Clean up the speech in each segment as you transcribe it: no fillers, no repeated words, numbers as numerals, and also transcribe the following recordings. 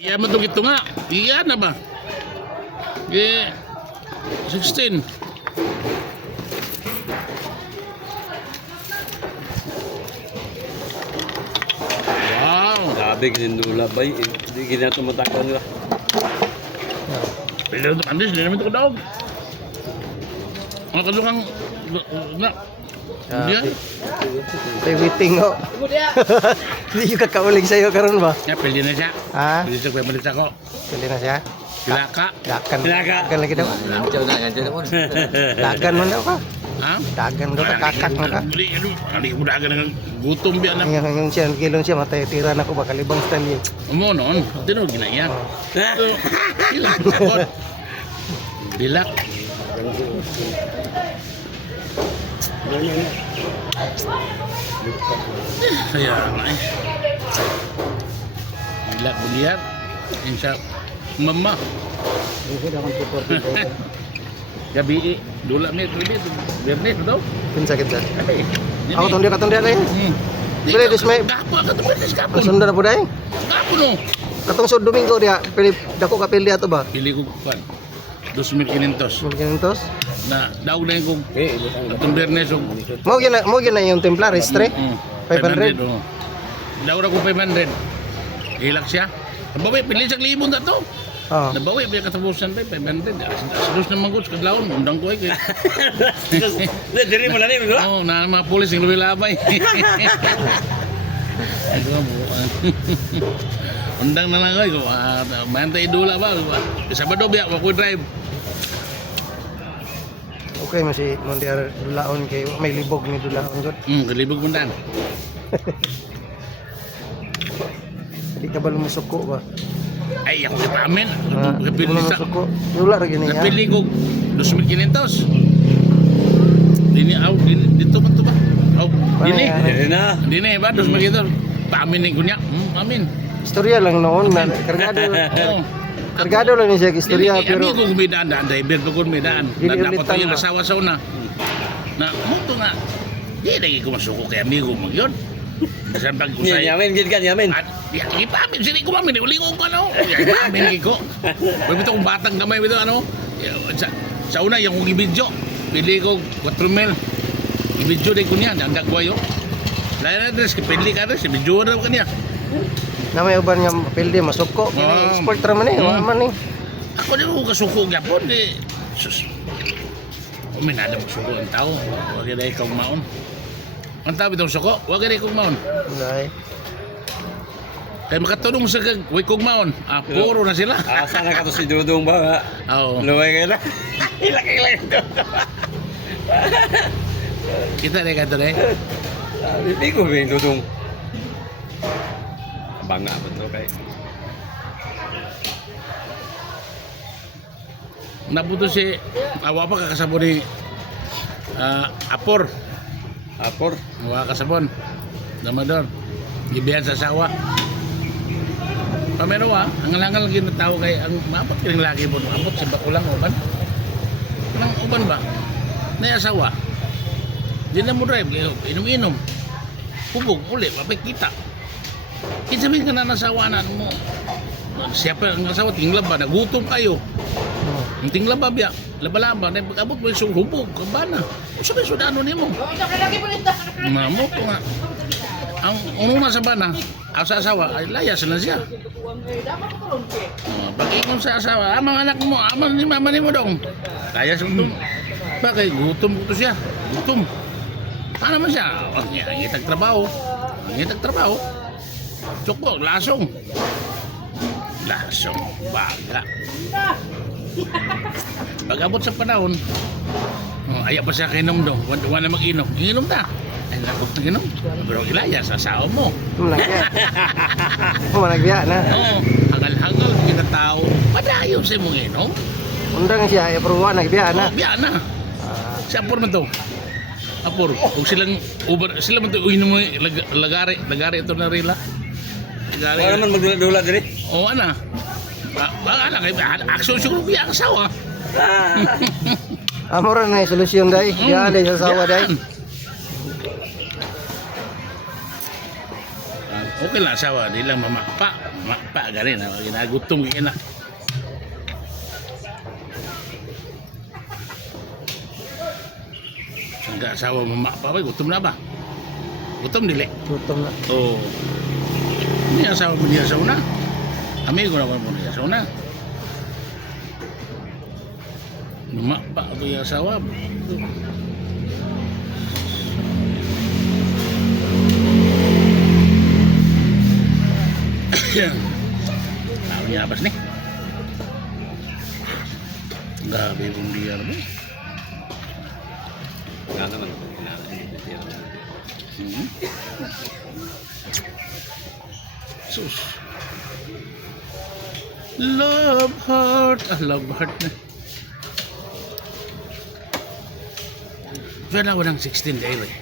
Iya mo ito nga. Iya na ba? 16. Wow. Grabe, ginindula ba? Hindi ginatumatakaw nila. Pero ito kandis, hindi naman ito kadaog. Ang kadukang na. Diyan. Tay waiting ho. Hindi yung kakaulig sa'yo karon ba? Ya, pwede na siya. Ha? Pwede siya, pwede siya ko. Pwede na siya? Silaka. Dagan. Dagan. Dagan lagi daw. Dagan mo daw ka. Ha? Dagan daw ka, kakak mo ka. Hindi ko dagan ng gutom biya na. Yung siya, kilong siya, matay tira na ko ba, kalibang style yun. Amo noon, tinuod ginaya. Oh. Dilak sakot. Dilak. Saya nga eh. Dilak buliat. Insya mama. Gabi dula ni Bernes daw. Pun sakit dah. Ay. Ako katong dia lain. Boleh dismay. Gapo ka to Bernes gapo. Sunda na po dahil. Gapo no. Katong sa Domingo dia, pilih dako kapil dia to ba? Pili ko pan. 2,500 Mungkin entos. na daog na yung atong Bernes og Mau gina yung templar restre. 500. oh. Daog ra ko 500. Hilak siya. Nabawi pili sa libon na to. Oh. Nabawi biya katapusan pa 500. Asus na manggod kadlawon undang ko ay. Diri mo lang ni, Oh, na mga pulis ng lumilabay. Ay ko mo. Undang na lang ko. Mantay dula ba? Sabado biya ko drive. Okay masih mondial dulaon kay may libog ni dulaon gud. Kalibog mundan. Di ka ba lumusuko ba? Ay ako kita amin. Ah, Kapili wala sa musuko. Dula ra gini ya. napili ko 2,500. Dini dito man to ba? Dini. Diri na. Dini ba 2,500? Paamin ni kunya. Amin. Istorya lang noon na kargado. Oh. Kargado lang ni siya istorya pero Amigo kumidaan daan, driver ko kumidaan. Dili Na dapat ulitan yung ba? asawa sa una. Na muto nga. Di lagi ko masuko kay amigo mo yun. Kasi pag usay. Yamin, gid kan yamin. At ipamin sini ko mamin ulingog ko ano. Ipamin ko. Pag bito kong batang gamay bito ano. Sa una yung kong ibidyo. Pili ko 4,000. Ibidyo din ko niya, nandag ko ayo. Lain na dress, pili ka dress, ibidyo na ko niya. na may uban nga pilde masuko. Ah. Export ra man eh, wa man eh. Ako din ko kasuko gyapon di. Sus. Uminada mo suko ang tao. Wag na ikaw maon. Ang tabi itong suko, wag na ikaw maon. Dai. Kaya makatulong sa way kong maon. Puro na sila. Asa na ka to si Dudong ba? Oo. Luway kayo na. Ilak. Kita na ka ito eh. Hindi ko ba yung Dudong? Banga ba to kay? Nabuto si awa pa kakasabon ni Apor. Apor. Awa kasabon. Damador. Gibihan sa asawa. Pamero ang langal lagi na tao kay ang mapot kining lagi mo. Amot si bakulang uban. Nang uban ba? Nay asawa. Di na mo drive, inom-inom. Hubog uli, mapikita. Kinsamin ka na nasawanan mo. Siyempre ang asawa tinglab ba? Nagutom kayo. Ang tinglab ba biya? Laba-laba, na pag-abot mo yung hubog, kabana. O sabi sudano ni mo. Mamo ko nga. Ang unong sa bana, ang sa asawa, ay layas na siya. Pag-ikon sa asawa, amang anak mo, amang ni mama ni mo dong. Layas mo dong. Bakit? Gutom ko to siya. Gutom. Ano naman siya? Ang itag trabaho. Ang itag trabaho. Tsukbo, lasong. Lasong, baga. Pag-abot sa panahon, ayaw pa siya kainom do. Wala na mag-inom. Inom na. Ay, nakot na inom. Pero ilaya sa asawa mo. Malagya na. Oo, hangal-hangal, kinatao. Padayo sa mong inom. Undang siya, ay pruwa nagbiya na. Oh, biya na. Si Apor man to. Apor, kung silang uber, sila man to uinom mo lagari ito na rila. Lagari. Wala naman magdula-dula diri. Oo, ana. Ana kay action siguro biya ang asawa. Amo ra na solusyon dai. Biya sa sawa dai. Okay lang asawa, di lang mamakpa. Makpa ganin, ginagutom kaya na. Sangga asawa mamakpa ba, gutom na ba? Gutom dili. Gutom na. Oh. Ini asawa mo niya sa una. Amigo na mo niya sa una. Mamakpa ako yung asawa. Tahu niya apa nih? Grabe pong dia ba? Wala naman. Sus. Love heart. Love heart na. Wala ko ng 16 day, wey.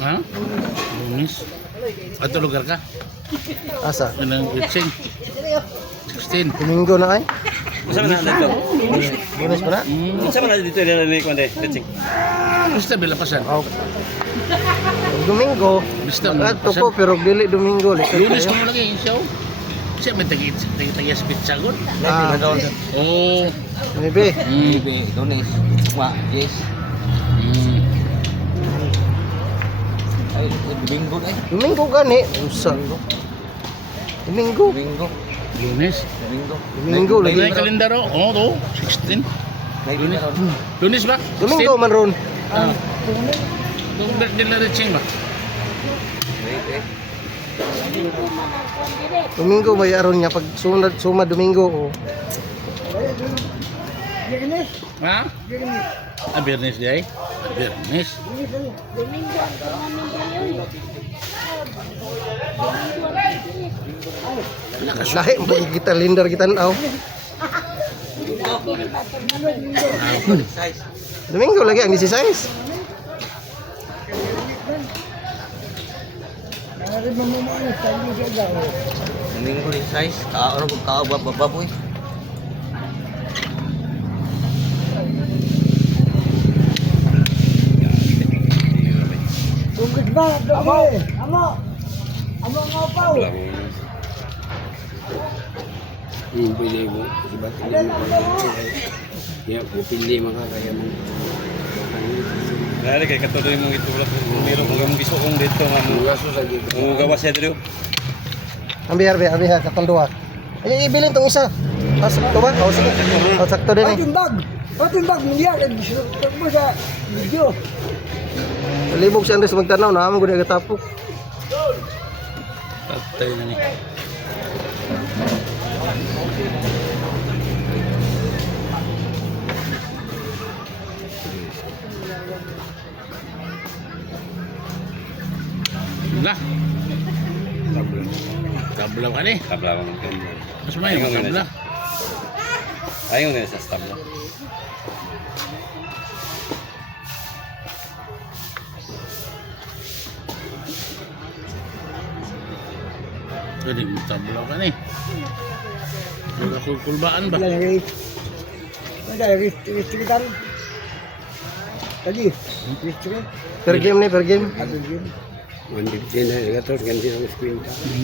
Ha? Lunis. Ato lugar ka? Asa? Anong pitching? 16. Domingo na ay? Masa man na dito? Lunes pa na? Masa man na dito nilalanik man de? Leching. Basta bilapasan. Oh. Domingo. Basta Ato ko pero dili Domingo. Lunes ko mo lagi, siya. Siya may tagi-tagi sa pizza gon. Ah, Oh. maybe. Lunes. Ma, yes. Ay, Domingo ay. Domingo gani. Usa. Domingo. Domingo. Lunes. Domingo. Domingo Lagi lagi. na kalendaro. Oh, to. 16. Lunes. Lunes ba? Domingo man ron. Ah. Kung birthday na rin ba? Domingo may aron niya pag sumad Domingo. Oh. Ha? Biyernes di ay? Biyernes. Domingo ang namin ngayon. Lahi mo kita lindar kita tanaw. Domingo lagi ang 16. Domingo rin size. Ano kung baboy? Tungkol ba? Amo! Amo nga pa! Yung pili mo, iba't ibang kaya pili makakaya mo. Dahil kay katuloy mong itulak kung meron kung gusto kong dito nga mo. Kung gawa siya dito. Ambiar katong duha. Ay ibilin tong isa. Sakto ba? O sige. O sakto din eh. Patimbag, milya, nag-shoot mo sa video. Libog si Andres magtanaw na amo gud gatapok. Tatay na ni. Lah. Tabla ka ni. Tabla mo ng Mas may tabla. Ayaw nga sa tabla. Jadi tabla ka ni. Kulbaan ba? Ada restrikan. Tadi, restrikan. Per game ni per game. Ada game.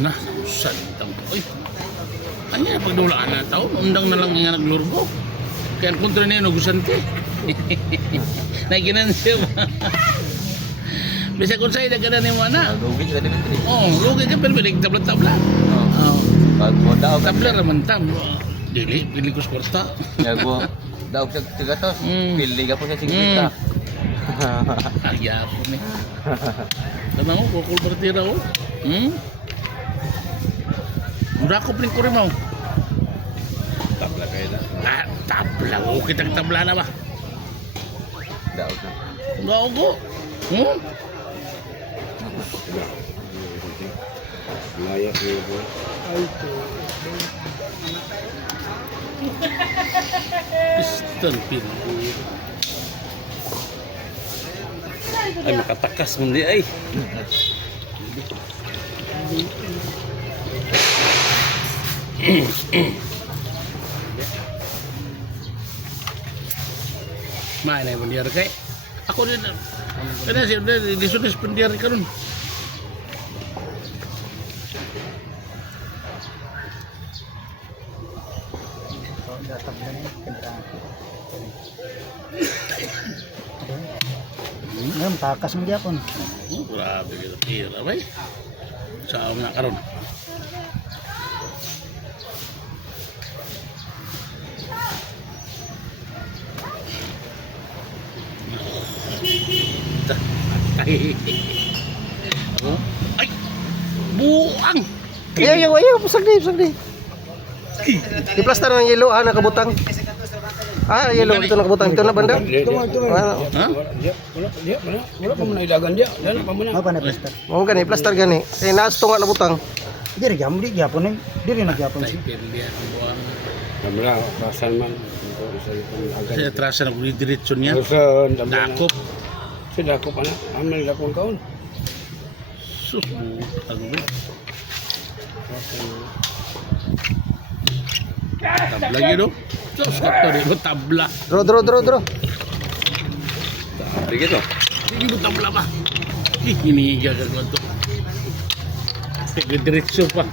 Nah, usad tang. Uy. Anya pagdulaan na taon, undang na lang nga naglurgo. Kaya ang kontra niya nagusante. Naginan siya ba? Bisa kung sa'yo na ni mo na. Lugi ka din ito. Oh, lugi ka pero bilig tabla-tabla. Oh. Pag mo daw ka. Tabla raman tam. Dili, pili ko sporta. Yago. Daw ka tigatos. Pili ka po sa 50. Agya po ni. Tama mo, kukul partira ko. Mura ko pling kuri mo. Tabla kayo na. Ah, tabla. O, kitang tabla na ba? Daw ka. Gao ko. Layak niyo po. Piston pin. Ay, makatakas mo di ay. Mana yang pendiar kay? Ako din. Kada siya disulis pendiar karon. Ngayon, takas mo gyapon. Grabe kita tira bay. Sa na karon. Ay. Ako? Ay. Buang. Ayaw, sagdi. Di-plaster ng yellow, nakabutang. Yellow, ito nakabutang. Ito na banda. Ha? Wala pa mo na ilagan dia. Wala pa mo na. Apa na plaster? Mau gani, plaster gani. Kaya naas to nga nabutang. Diri gyapon, di gyapon eh. Diri na gyapon Ay, pindi ang buang. Kamera, pasan man. Kasi atrasa na kung diretso niya. Pasan, Dakop. Si dakop ana. Amal dakop kaon. Sus. Ano ba? Tabla yun, no? Sus, kato rin mo tabla. Draw. Sige to. Hindi mo tabla ba? Hinihiga ka ko ito. Diretso pa.